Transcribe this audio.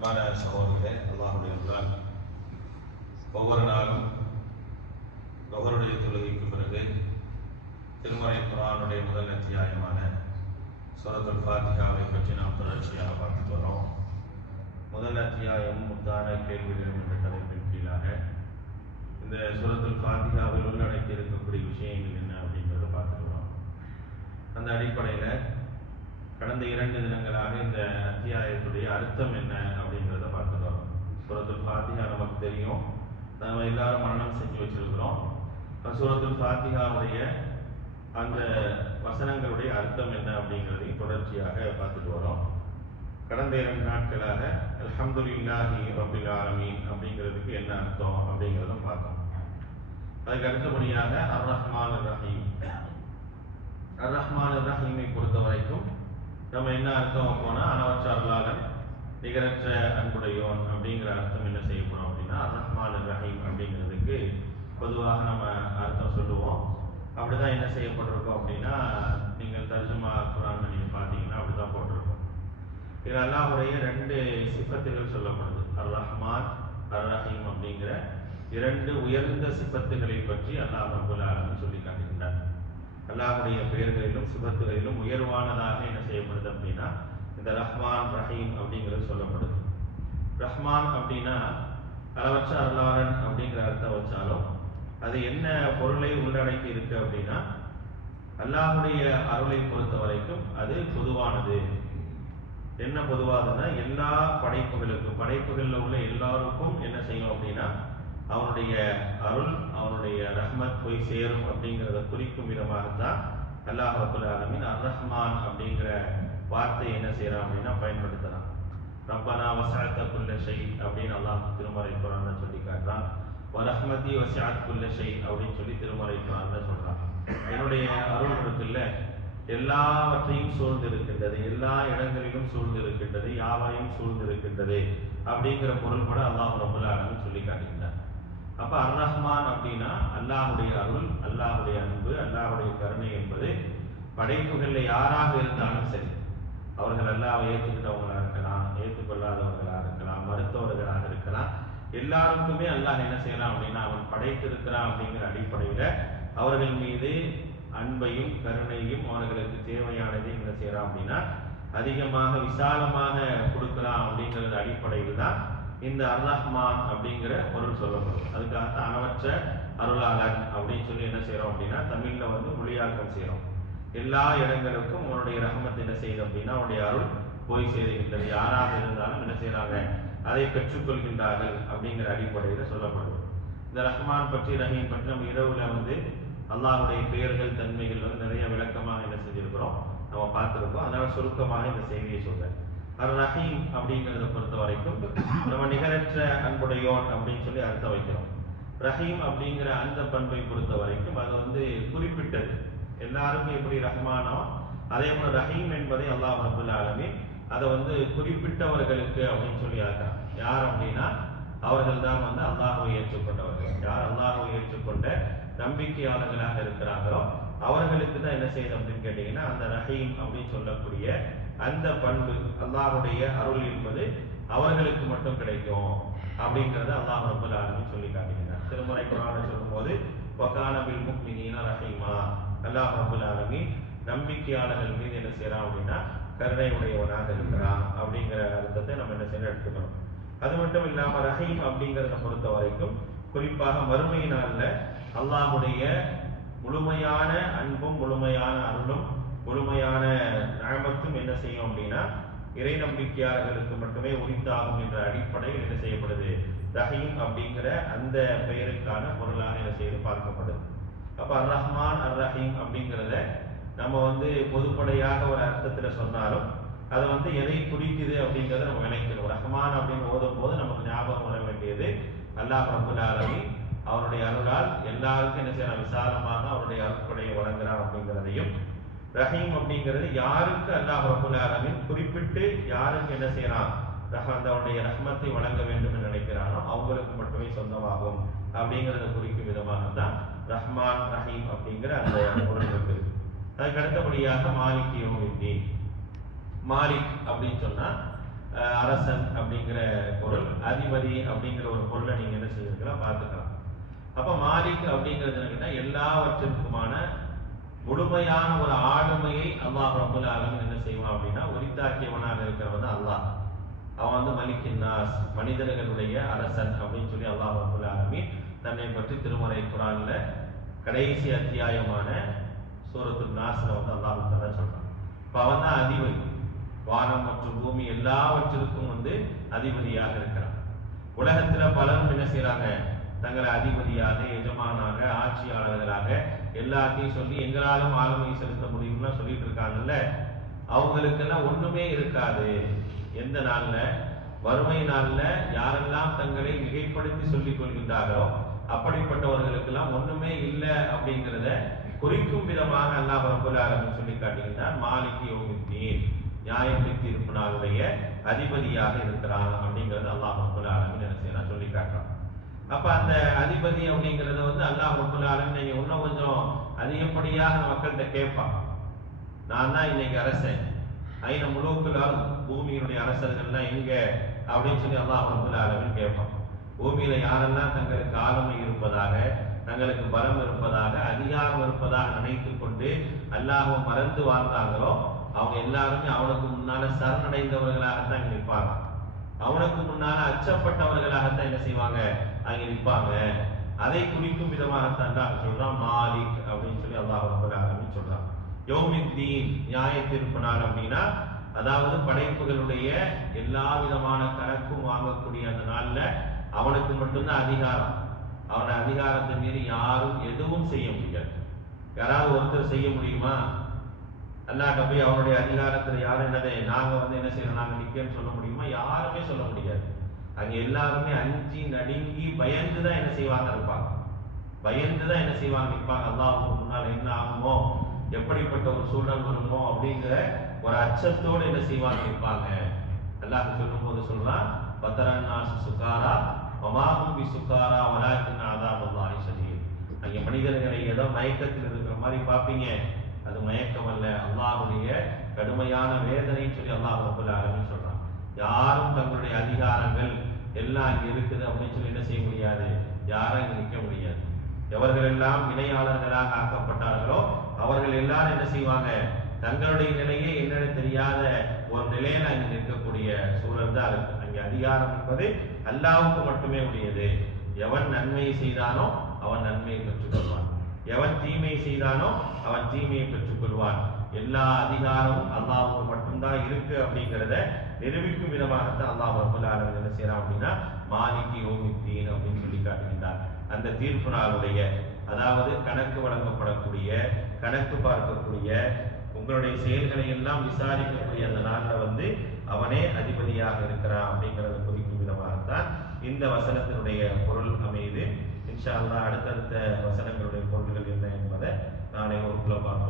அன்பான சகோதரர்களே, அல்லாஹ்வுடைய அருளால் ஒவ்வொரு நாளும் லொஹருடைய தொழுகைக்கு பிறகு திருமறை குர்ஆனுடைய முதல் அத்தியாயமான சூரத்துல் ஃபாத்திஹாவை பற்றி நாம் தொடர்ச்சியாக பார்த்துட்டு வரோம். முதல் அத்தியாயம் முத்தான கேள்விகளும் என்ற தலைப்பின் கீழாக இந்த சூரத்துல் ஃபாத்திஹாவில் உள்ளடக்கி இருக்கக்கூடிய விஷயங்கள் என்ன அப்படிங்கிறத பார்த்துட்டு வரோம். அந்த அடிப்படையில் கடந்த 2 தினங்களாக இந்த அத்தியாயத்துடைய அர்த்தம் என்ன அப்படிங்கிறத பார்த்துட்டு வரோம். சூரத்துல் ஃபாத்திஹா நமக்கு தெரியும், நம்ம எல்லாரும் மனனம் செஞ்சு வச்சிருக்கிறோம். சூரத்துல் ஃபாத்திஹாவுடைய அந்த வசனங்களுடைய அர்த்தம் என்ன அப்படிங்கிறதையும் தொடர்ச்சியாக பார்த்துட்டு வரோம். கடந்த 2 நாட்களாக அல்ஹம்துலில்லாஹி ரப்பில் ஆலமீன் அப்படிங்கிறதுக்கு என்ன அர்த்தம் அப்படிங்கிறதும் பார்த்தோம். அதுக்கு அடுத்தபடியாக அர் ரஹ்மான் ரஹீம், அர் ரஹ்மான் ரஹீமை பொறுத்த வரைக்கும் நம்ம என்ன அர்த்தம் போனா அளவற்ற அருளாளன் நிகரற்ற அன்புடையோன் அப்படிங்கிற அர்த்தம் என்ன செய்யப்படும் அப்படின்னா அர் ரஹ்மான் ரஹீம் அப்படிங்கிறதுக்கு பொதுவாக நம்ம அர்த்தம் சொல்லுவோம். அப்படிதான் என்ன செய்யப்பட்டிருக்கோம் அப்படின்னா, நீங்கள் தர்ஜுமா குர்ஆன் நீங்க பார்த்தீங்கன்னா அப்படிதான் போட்டிருக்கோம். இது அல்லாஹ்வுடைய 2 சிஃபத்துகள் சொல்லப்படுது. அர் ரஹ்மான் அர் ரஹீம் அப்படிங்கிற 2 உயர்ந்த சிஃபத்துகளை பற்றி அல்லாஹ் ரப்பல் ஆலமீன் சொல்லி காட்டுகின்றார். அல்லாஹ்வுடைய பெயர்களிலும் சிஃபத்துகளிலும் உயர்வானதாக என்ன செய்யப்படுது அப்படின்னா இந்த ரஹ்மான் ரஹீம் அப்படிங்கிறது சொல்லப்படுது. ரஹ்மான் அப்படின்னா அளவற்ற அருளாளன் அப்படிங்கிற அர்த்தம் வச்சாலும் அது என்ன பொருளை உள்ளடக்கி இருக்கு அப்படின்னா அல்லாஹ்வுடைய அருளை பொறுத்த வரைக்கும் அது பொதுவானது. என்ன பொதுவானதுன்னா எல்லா படைப்புகளுக்கும், படைப்புகளில் உள்ள எல்லாருக்கும் என்ன செய்யும் அப்படின்னா அவனுடைய அருள், அவனுடைய ரஹ்மத் போய் சேரும் அப்படிங்கிறத குறிக்கும் விதமாகத்தான் அல்லாஹ் ரப்பல் ஆலமீன் அர் ரஹ்மான் அப்படிங்கிற வார்த்தையை என்ன செய்யறான் அப்படின்னா பயன்படுத்தலாம். ரப்பனா வஸஅத குல்ல ஷை அப்படின்னு அல்லாஹ் திருமறை குர்ஆன்ல சொல்லி காட்டுறான். வரஹ்மதி வஸஅத் குல்ல ஷை அப்படின்னு சொல்லி திருமறை குர்ஆன்ல சொல்றான். என்னுடைய அருள் இருக்குல்ல எல்லாவற்றையும் சூழ்ந்து இருக்கின்றது, எல்லா இடங்களிலும் சூழ்ந்து இருக்கின்றது, யாவரையும் சூழ்ந்து இருக்கின்றது அப்படிங்கிற பொருள்பட அல்லாஹ் ரப்பல் ஆலமீன் சொல்லி காட்டுகின்றார். அப்ப அர் ரஹ்மான் அப்படின்னா அல்லாஹ்வுடைய அருள், அல்லாஹ்வுடைய அன்பு, அல்லாஹ்வுடைய கருணை என்பது படைப்புகளில் யாராக இருந்தாலும் சரி, அவர்கள் அல்லாஹ்வை ஏற்றுக்கிட்டவங்களா இருக்கலாம், ஏற்றுக்கொள்ளாதவர்களாக இருக்கலாம், மறுத்தவர்களாக இருக்கலாம், எல்லாருக்குமே அல்லாஹ் என்ன செய்யலாம் அப்படின்னா அவன் படைத்திருக்கிறான் அப்படிங்கிற அடிப்படையில அவர்கள் மீது அன்பையும் கருணையும் அவர்களுக்கு தேவையானதையும் என்ன செய்யறான் அப்படின்னா அதிகமாக விசாலமாக கொடுக்கலாம் அப்படிங்கிறது அடிப்படையில் தான் இந்த அர் ரஹ்மான் அப்படிங்கிற பொருள் சொல்லப்படும். அதுக்காக அளவற்ற அருளாளன் அப்படின்னு சொல்லி என்ன செய்யறோம் அப்படின்னா தமிழ்ல மொழியாக்கம் செய்யறோம். எல்லா இடங்களுக்கும் உன்னுடைய ரஹ்மத் என்ன செய்யுது அப்படின்னா அவனுடைய அருள் போய் சேருகின்றது. யாராக இருந்தாலும் என்ன செய்யறாங்க அதை பெற்றுக்கொள்கின்றார்கள் அப்படிங்கிற அடிப்படையில சொல்லப்படுது. இந்த ரஹ்மான் பற்றி ரஹீம் பற்றி நம்ம இரவுல அல்லாஹ்வுடைய பெயர்கள் தன்மைகள் நிறைய விளக்கமாக என்ன செஞ்சிருக்கிறோம், நம்ம பார்த்திருக்கோம். அதனால சுருக்கமாக இந்த செய்தியை சொல்றேன். அர் ரஹீம் அப்படிங்கிறத பொறுத்த வரைக்கும் நம்ம நிகரற்ற அன்புடையோன் அப்படின்னு சொல்லி அர்த்தம் வைக்கிறோம். ரஹீம் அப்படிங்கிற அந்த பண்பை பொறுத்த வரைக்கும் அது குறிப்பிட்டது. எல்லாருக்கும் எப்படி ரஹ்மானோ அதே போல ரஹீம் என்பதை அல்லாஹ் ரப்பல் ஆலமீன் அதை குறிப்பிட்டவர்களுக்கு அப்படின்னு சொல்லி ஆகிறான். யார் அப்படின்னா அவர்கள் தான் அல்லாஹ்வை ஏற்றுக்கொண்டவர்கள். யார் அல்லாஹ்வை ஏற்றுக்கொண்ட நம்பிக்கையாளர்களாக இருக்கிறாங்களோ அவர்களுக்கு தான் என்ன செய்யுது அப்படின்னு கேட்டீங்கன்னா அந்த ரஹீம் அப்படின்னு சொல்லக்கூடிய அந்த பண்பு, அல்லாஹ்வுடைய அருள் என்பது அவர்களுக்கு மட்டும் கிடைக்கும் அப்படிங்கறத அல்லாஹ் ரப்பல் ஆலமீன் சொல்லி காட்டுகிறார். திருமறை குர்ஆன்ல சொல்லும்போது வகான பில் முஃமினீன ரஹீமா, அல்லாஹ் ரப்பல் ஆலமீன் நம்பிக்கையாளர்கள் மீது என்ன செய்யறான் அப்படின்னா கருணை உடையவனாக இருக்கிறான் அப்படிங்கிற அர்த்தத்தை நம்ம என்ன செய்ய எடுத்துக்கணும். அது மட்டும் இல்லாம ரஹீம் அப்படிங்கிறத பொறுத்த வரைக்கும் குறிப்பாக மறுமை நாள்ல அல்லாஹ்வுடைய முழுமையான அன்பும் முழுமையான அருளும் முழுமையான நிஅமத்தும் என்ன செய்யும் அப்படின்னா இறை நம்பிக்கையாளர்களுக்கு மட்டுமே உரித்தாகும் என்ற அடிப்படையில் என்ன செய்யப்படுது, ரஹீம் அப்படிங்கிற அந்த பெயருக்கான பொருளாக என்ன செய்து பார்க்கப்படுது. அப்ப அர் ரஹ்மான் அர் ரஹீம் அப்படிங்கிறத நம்ம பொதுப்படையாக ஒரு அர்த்தத்துல சொன்னாலும் அது எதை குறிக்குது அப்படிங்கிறத நம்ம நினைக்கணும். ரஹ்மான் அப்படின்னு ஓதும் போது நமக்கு ஞாபகம் வர வேண்டியது அல்லாஹ் ரப்பல் ஆலமீன் அவருடைய அருளால் எல்லாருக்கும் என்ன செய்யறான், விசாலமாக அவருடைய அருட்கொடையை வழங்குறான் அப்படிங்கிறதையும், ரஹீம் அப்படிங்கிறது யாருக்கு அல்லாஹ் ரப்பல் ஆலமீன் குறிப்பிட்டு யாருக்கு என்ன செய்யறான் அவருடைய ரஹ்மத்தை வழங்க வேண்டும் என்று நினைக்கிறானோ அவங்களுக்கு மட்டுமே சொந்தமாகும் அப்படிங்கிறத குறிக்கும் விதமாகத்தான் ரஹ்மான் ரஹீம் அப்படிங்கிற அந்த பொருள் இருக்கு. அதுக்கு அடுத்தபடியாக மாலிக் யௌமித்தீன், மாலிக் அப்படின்னு சொன்னா அரசன் அப்படிங்கிற பொருள், அதிபதி அப்படிங்கிற ஒரு பொருளை நீங்க என்ன செய்யலாம் பார்த்துக்கலாம். அப்ப மாலிக் அப்படிங்கிறது எல்லாவற்றிற்குமான முழுமையான ஒரு ஆளுமையை அல்லாஹ் ரப்பல் ஆலமீன் என்ன செய்வான் அப்படின்னா உரித்தாக்கியவனாக இருக்கிறவன் அல்லாஹ். அவன் மலிக்கின் நாஸ், மனிதர்களுடைய அரசன் அப்படின்னு சொல்லி அல்லாஹ் ரப்பல் ஆலமீன் தன்னை பற்றி திருமறை குர்ஆன்ல கடைசி அத்தியாயமான சூரத்துல் நாஸ்ல அல்லாஹ் தஆலா சொல்றான். இப்ப அவன் தான் அதிபதி, வானம் மற்றும் பூமி எல்லாவற்றிற்கும் அதிபதியாக இருக்கிறான். உலகத்துல பலரும் என்ன செய்யறாங்க, தங்களை அதிபதியாக, எஜமானாக, ஆட்சியாளர்களாக எல்லாத்தையும் சொல்லி எங்களாலும் ஆளுமை செலுத்த முடியும்னா சொல்லிட்டு இருக்காங்கல்ல. அவங்களுக்கெல்லாம் ஒண்ணுமே இருக்காது. எந்த நாள்ல, வறுமை நாள்ல யாரெல்லாம் தங்களை மிகைப்படுத்தி சொல்லிக் கொள்கின்றார்களோ அப்படிப்பட்டவர்களுக்கெல்லாம் ஒண்ணுமே இல்லை அப்படிங்கிறத குறிக்கும் விதமாக அல்லாஹ் ரப்பல் ஆலமீன் சொல்லி காட்டுகின்றார். மாலிகி யௌமித்தீன், நியாயத்தை தீர்ப்பு நாளுடைய அதிபதியாக இருக்கிறான் அப்படிங்கிறது அல்லாஹ் ரப்பல் ஆலமீன் என்ன செய்யறான் சொல்லி காட்டுறான். அப்ப அந்த அதிபதி அப்படிங்கறத அல்லாஹ் ரப்பல் ஆலமீன் நீங்க இன்னும் கொஞ்சம் அதிகப்படியாக மக்கள்கிட்ட கேட்பான். நான் தான் இன்னைக்கு அரசன், ஐன முழுக்களால் பூமியினுடைய அரசர்கள்லாம் எங்க அப்படின்னு சொல்லி அல்லாஹ் ரப்பல் ஆலமீன் கேட்பான். பூமியில யாரெல்லாம் தங்களுக்கு ஆளுமை இருப்பதாக, தங்களுக்கு பலம் இருப்பதாக, அதிகாரம் இருப்பதாக நினைத்துக் கொண்டு அல்லாஹ்வை மறந்து வாழ்ந்தாங்களோ அவங்க எல்லாருமே அவனுக்கு முன்னால சரணடைந்தவர்களாகத்தான் இங்க நிற்பாங்க. அவனுக்கு முன்னால அச்சப்பட்டவர்களாகத்தான் என்ன செய்வாங்க, அங்க நிற்பாங்க. அதை குறிக்கும் விதமாகத்தான் தான் சொல்றான் மாலிக் அப்படின்னு சொல்லி அல்லாஹ் ரப்பல் ஆலமீன் சொல்றான். யௌமித்தீன், நியாய தீர்ப்பு நாள் அப்படின்னா அதாவது படைப்புகளுடைய எல்லா விதமான கணக்கும் வாங்கக்கூடிய அந்த நாள்ல அவனுக்கு மட்டும்தான் அதிகாரம். அவன அதிகாரத்தை மீறி யாரும் எதுவும் செய்ய முடியாது. யாராவது ஒருத்தர் செய்ய முடியுமா? அல்லாஹ் போய் அவனுடைய அதிகாரத்துல யாரும் என்னதை நாங்க என்ன செய்யறோம், நாங்க நிக்கன்னு சொல்ல முடியுமா? யாருமே சொல்ல முடியாது. அங்க எல்லாருமே அஞ்சி நடுங்கி பயந்துதான் என்ன செய்வாங்க இருப்பாங்க. பயந்துதான் என்ன செய்வாங்க நிற்பாங்க. அல்லாஹ்வுக்கு முன்னால் என்ன ஆகுமோ, எப்படிப்பட்ட ஒரு சூழல் வருமோ அப்படிங்கிற ஒரு அச்சத்தோடு என்ன செய்வாங்க நிற்பாங்க. அல்லாஹ் சொல்லும் போது சொல்றான், பத்தரன்னாசு சுகாரா வமாஹும் பிசுகாரா வலாக்கின் அஸாபுல்லாஹி ஷதீத். அங்க மனிதர்களை ஏதோ மயக்கத்தில் இருக்கிற மாதிரி பார்ப்பீங்க, அது மயக்கம் அல்ல, அல்லாஹ்வுடைய கடுமையான வேதனைன்னு சொல்லி அல்லாஹ் ரப்பல் ஆலமீன் சொல்றான். யாரும் தங்களுடைய அதிகாரங்கள் எல்லாம் இங்க இருக்குது அப்படின்னு சொல்லி என்ன செய்ய முடியாது, யாரும் இங்க நிற்க முடியாது. எவர்கள் எல்லாம் இணையாளர்களாக ஆக்கப்பட்டார்களோ அவர்கள் எல்லாரும் என்ன செய்வாங்க, தங்களுடைய நிலையே என்னன்னு தெரியாத ஒரு நிலையில அங்க நிற்கக்கூடிய சூழல் தான் இருக்கு. அங்கே அதிகாரம் என்பது அல்லாஹ்வுக்கு மட்டுமே உரியது. எவன் நன்மை செய்தானோ அவன் நன்மையை பெற்றுக் கொள்வான், எவன் தீமை செய்தானோ அவன் தீமையை பெற்றுக் கொள்வான். எல்லா அதிகாரமும் அல்லாஹ்வுக்கு மட்டும்தான் இருக்கு அப்படிங்கிறத நிரூபிக்கும் விதமாகத்தான் அல்லாஹ் ரப்பல் ஆலமீன் என்ன செய்யறான் அப்படின்னா மாலிகி யௌமித்தீன் அப்படின்னு சொல்லி காட்டுகின்றார். அந்த தீர்ப்பு நாளுடைய, அதாவது கணக்கு வழங்கப்படக்கூடிய, கணக்கு பார்க்கக்கூடிய, உங்களுடைய செயல்களை எல்லாம் விசாரிக்கக்கூடிய அந்த நாள்ல அவனே அதிபதியாக இருக்கிறான் அப்படிங்கிறத குறிக்கும் விதமாகத்தான் இந்த வசனத்தினுடைய பொருள் அமையுது. இன்ஷா அல்லாஹ் அடுத்தடுத்த வசனங்களுடைய பொருள்கள் என்ன என்பதை நாளை வகுப்புல பார்ப்போம்.